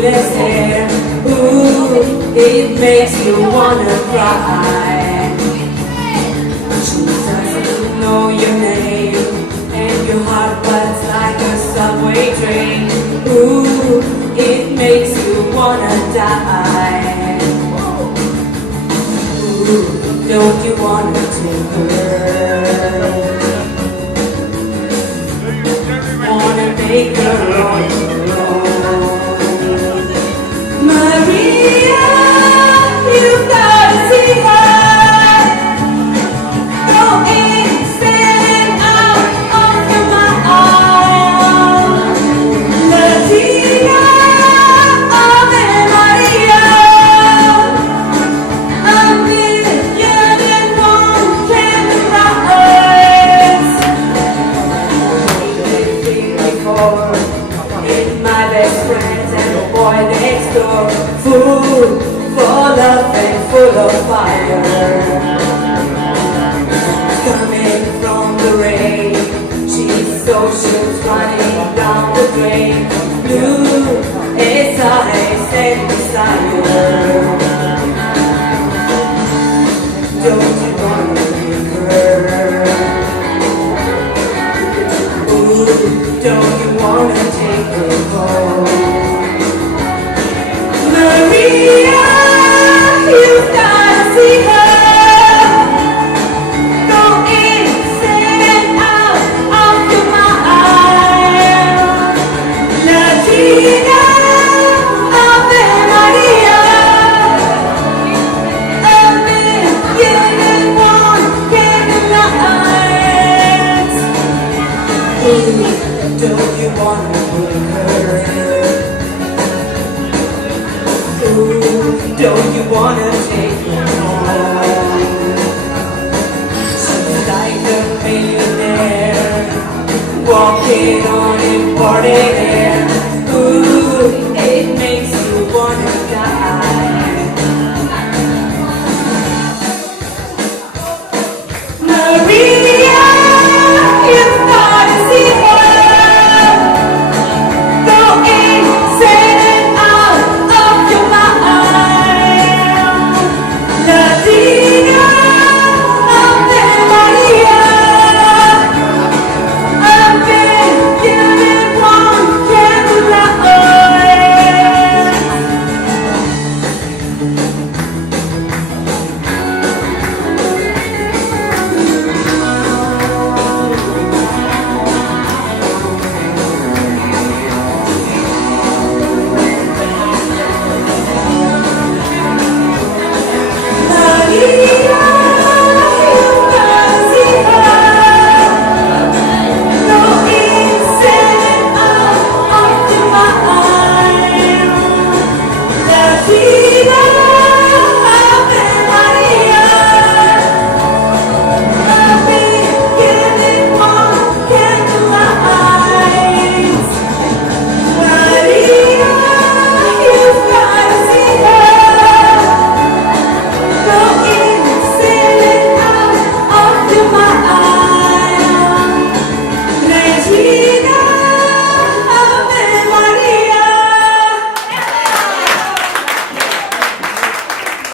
coolest hair. Ooh, it makes you wanna cry. She doesn't know your name, and your heart buds like a subway train. Ooh, it makes you wanna die. Ooh, don't you wanna take her? Wanna make her on your own. Maria, you've gotta see her. Go in, stand out under my arm. Latina, Ave Maria. A million and one candlelights. Before, in my best friends and the boy next door. Food for love and full of fire. Coming from the rain, she's socials running down the drain. Blue eyes and desire. Don't you wanna be her? Ooh, don't you wanna take her home? Maria, you've gotta see her. Go in, stand out after my eye. Latina, Ave Maria. A million and one candlelights. Ooh, don't you wanna hold her? Ooh, don't you wanna